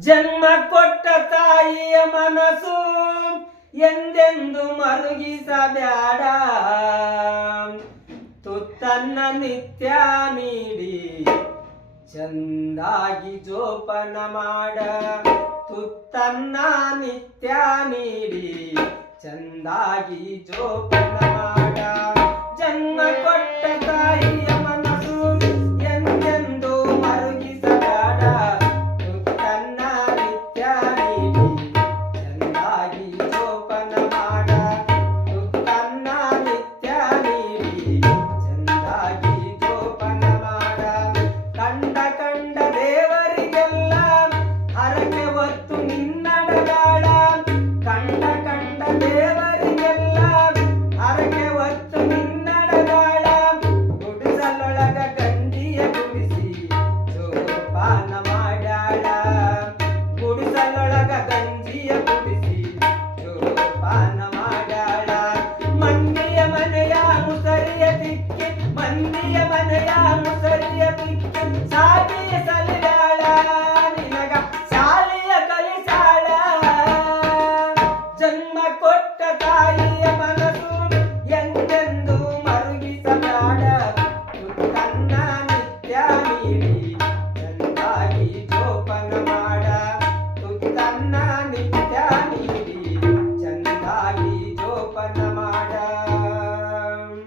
ಜನ್ಮ ಕೊಟ್ಟ ತಾಯಿಯ ಮನಸ್ಸು ಎಂದೆಂದು ಮರುಗಿಸಬ್ಯಾಡ. ತುತ್ತನ್ನ ನಿತ್ಯ ನೀಡಿ ಚಂದಾಗಿ ಜೋಪಾನ ಮಾಡ. ತುತ್ತನ್ನ ನಿತ್ಯ ನೀಡಿ ಚಂದಾಗಿ ಜೋಪಾನ ಮಾಡ. ಜನ್ಮ ಕೊಟ್ಟ ತಾಯಿಯ ಮನಸ್ಸು ಎಂದೆಂದು ಮರುಗಿಸಬೇಡ. ತುತ್ತನ್ನ ನಿತ್ಯ ನೀಡಿ ಚಂದಾಗಿ ಜೋಪಾನ ಮಾಡ. ತುತ್ತನ್ನ ನಿತ್ಯ ನೀಡಿ ಚಂದಾಗಿ ಜೋಪಾನ ಮಾಡ. ಕಂಡ ಕಂಡ ದೇವರಿಗೆಲ್ಲ ಹರಕೆ ಹೊತ್ತು ನಿನ್ನಡಗಾಳ. ಕಂಡ ಕಂಡ ದೇವರಿಗೆಲ್ಲ ಹರಕೆ ಹೊತ್ತು ನಿನ್ನಡಗಾಳ. ಗುಡಿಸಲೊಳಗ ಗಂಜಿಯ ಕುಡಿಸಿ ಜೋಪಾನ ಮಾಡ್ಯಾಳ. ಗುಡಿಸಲೊಳಗ ಗಂಜಿಯ ಕುಡಿಸಿ ಜೋಪಾನ ಮಾಡ್ಯಾಳ. ಮಂದಿಯ ಮನೆಯ ಮುಸರಿಯ ತಿಕ್ಕಿ ಮಂದಿಯ ಮನೆಯ ಮುಸರಿಯ ತಿಕ್ಕಿ ಸಾಲಿಯ ಸಲಿಯಾಳ. ನಿನಗ ಶಾಲೆಯ ಕಲಿಸಾಳ. ಜನ್ಮ ಕೊಟ್ಟ ತಾಯಿ